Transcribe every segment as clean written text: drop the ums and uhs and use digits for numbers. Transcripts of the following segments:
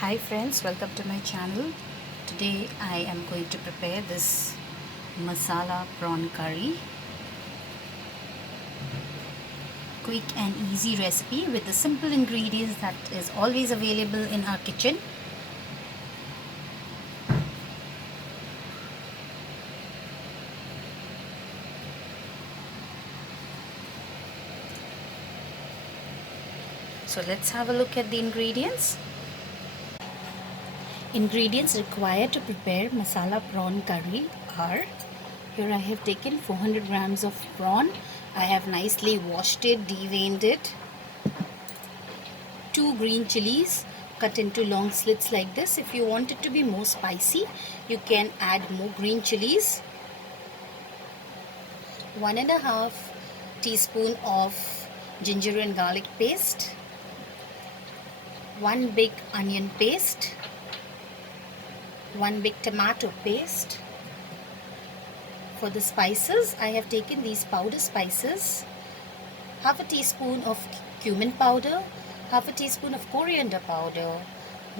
Hi friends, welcome to my channel. Today I am going to prepare this masala prawn curry. Quick and easy recipe with the simple ingredients that is always available in our kitchen. So let's have a look at the ingredients. Ingredients required to prepare masala prawn curry are: here I have taken 400 grams of prawn. I have nicely washed it, deveined it. 2 green chilies cut into long slits like this. If you want it to be more spicy, you can add more green chilies. 1.5 teaspoon of ginger and garlic paste. 1 big onion paste. 1 big tomato paste. For the spices, I have taken these powder spices: half a teaspoon of cumin powder, half a teaspoon of coriander powder,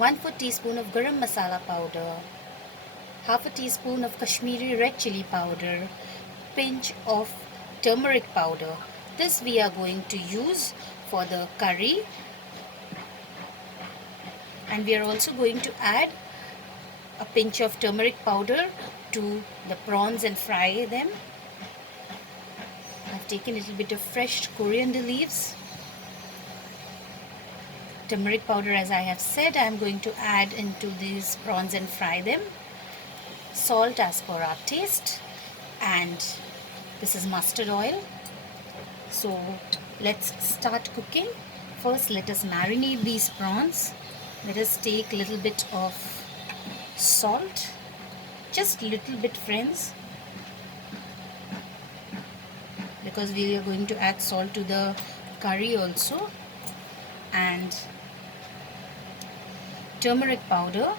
1/4 teaspoon of garam masala powder, half a teaspoon of Kashmiri red chili powder, pinch of turmeric powder. This we are going to use for the curry, and we are also going to add a pinch of turmeric powder to the prawns and fry them. I've taken a little bit of fresh coriander leaves. Turmeric powder, as I have said, I am going to add into these prawns and fry them. Salt as per our taste, and this is mustard oil. So let's start cooking. First, let us marinate these prawns. Let us take a little bit of salt, just a little bit, friends, because we are going to add salt to the curry also, and turmeric powder.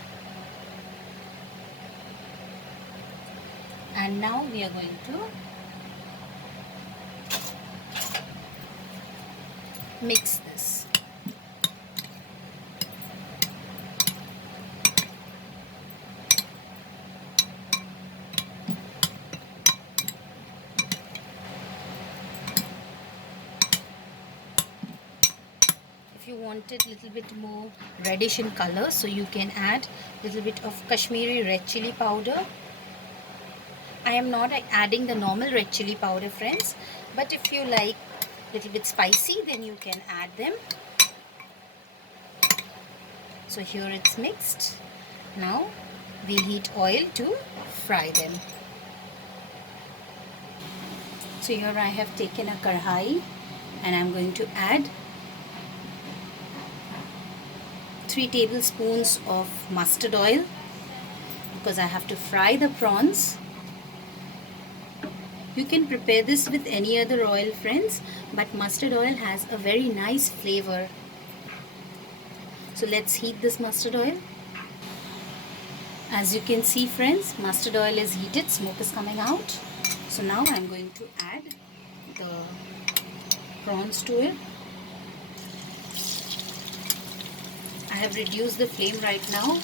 And now we are going to mix this. If you want it a little bit more reddish in color, so you can add a little bit of Kashmiri red chili powder. I am not adding the normal red chili powder, friends, but if you like a little bit spicy, then you can add them. So here it's mixed. Now we'll heat oil to fry them. So here I have taken a karhai, and I'm going to add 3 tablespoons of mustard oil, because I have to fry the prawns. You can prepare this with any other oil, friends, but mustard oil has a very nice flavor. So let's heat this mustard oil. As you can see, friends, mustard oil is heated, smoke is coming out. So now I'm going to add the prawns to it. I have reduced the flame right now.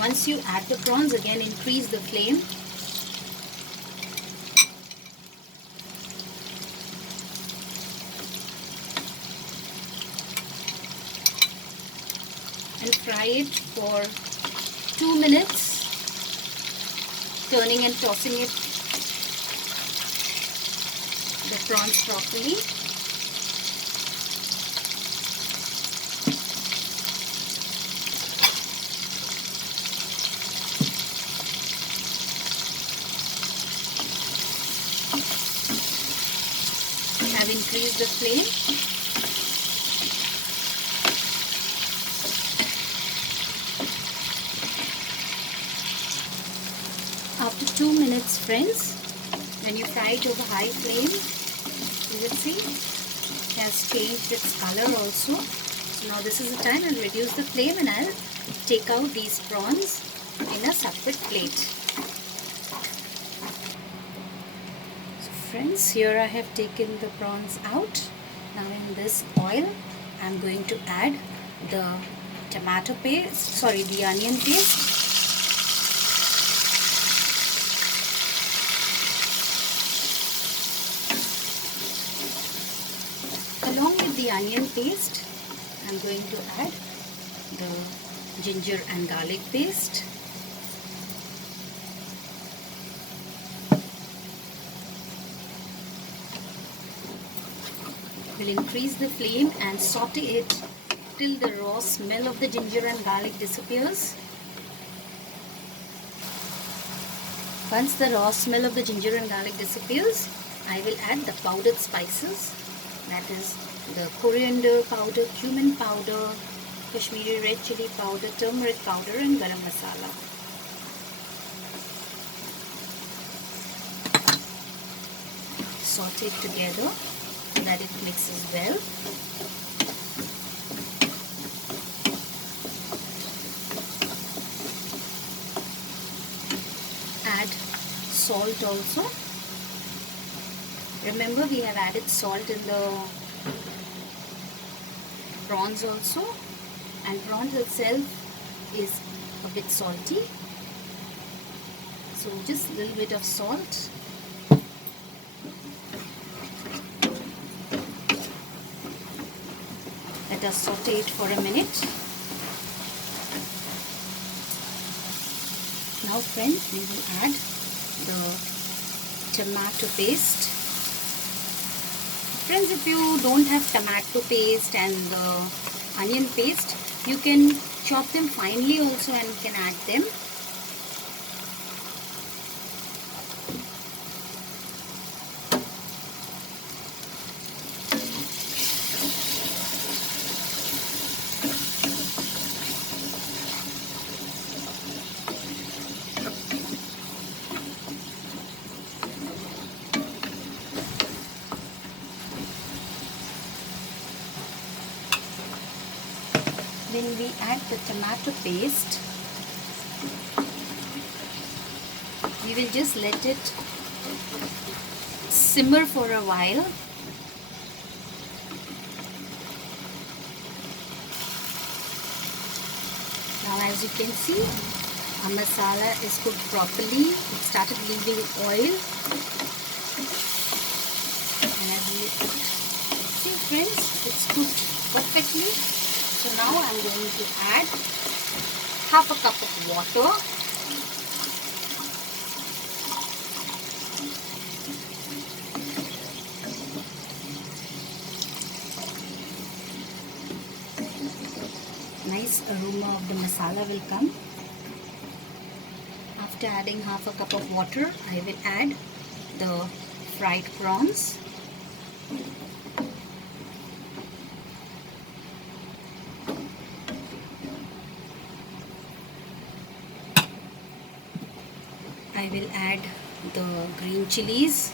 Once you add the prawns, again increase the flame. And fry it for 2 minutes, turning and tossing it, the prawns properly. I have increased the flame. After 2 minutes, friends, when you fry it over high flame, you will see it has changed its color also. So now this is the time I'll reduce the flame, and I'll take out these prawns in a separate plate. friends, here I have taken the prawns out. Now in this oil I'm going to add the tomato paste, the onion paste. Along with the onion paste, I'm going to add the ginger and garlic paste. We'll increase the flame and saute it till the raw smell of the ginger and garlic disappears. Once the raw smell of the ginger and garlic disappears, I will add the powdered spices. That is the coriander powder, cumin powder, Kashmiri red chili powder, turmeric powder and garam masala. Saute it together so that it mixes well. Add salt also. Remember, we have added salt in the prawns also, and prawns itself is a bit salty, so just a little bit of salt. Let us saute it for a minute. Now friends, we will add the tomato paste. Friends, if you don't have tomato paste and the onion paste, you can chop them finely also and can add them. When we add the tomato paste, we will just let it simmer for a while. Now as you can see, our masala is cooked properly. It started leaving oil. And as you see friends, it's cooked perfectly. So now I am going to add half a cup of water. Nice aroma of the masala will come. After adding half a cup of water, I will add the fried prawns. I will add the green chilies.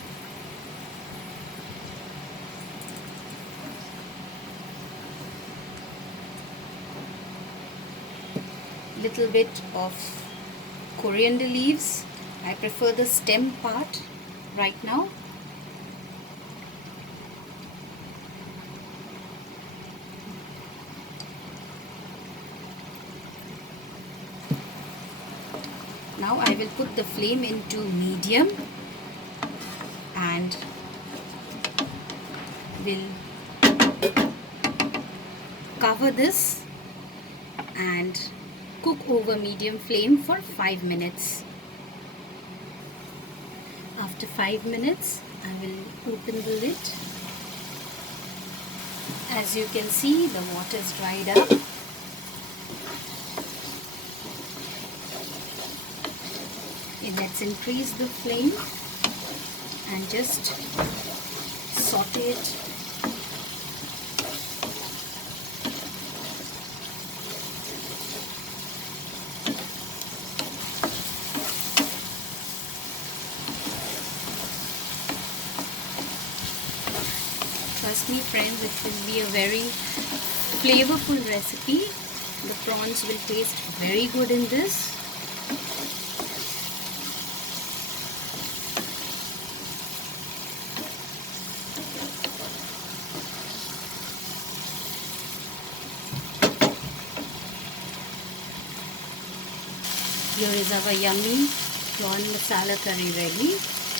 Little bit of coriander leaves. I prefer the stem part right now. Now I will put the flame into medium and will cover this and cook over medium flame for 5 minutes. After 5 minutes, I will open the lid. As you can see, the water is dried up. Let's increase the flame and just saute it. Trust me friends, it will be a very flavorful recipe. The prawns will taste very good in this. Here is our yummy prawn masala curry ready.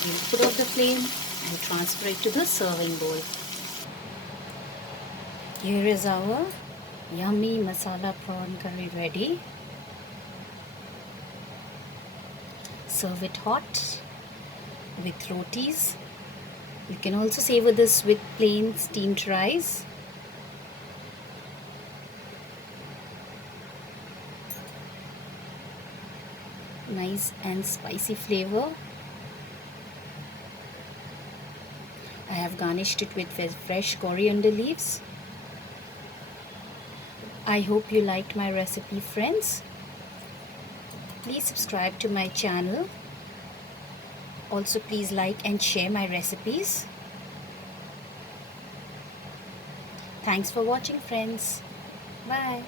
We'll put off the flame and transfer it to the serving bowl. Here is our yummy masala prawn curry ready. Serve it hot with rotis. You can also savor this with plain steamed rice. Nice and spicy flavor. I have garnished it with fresh coriander leaves. I hope you liked my recipe, friends. Please subscribe to my channel. Also, please like and share my recipes. Thanks for watching, friends. Bye.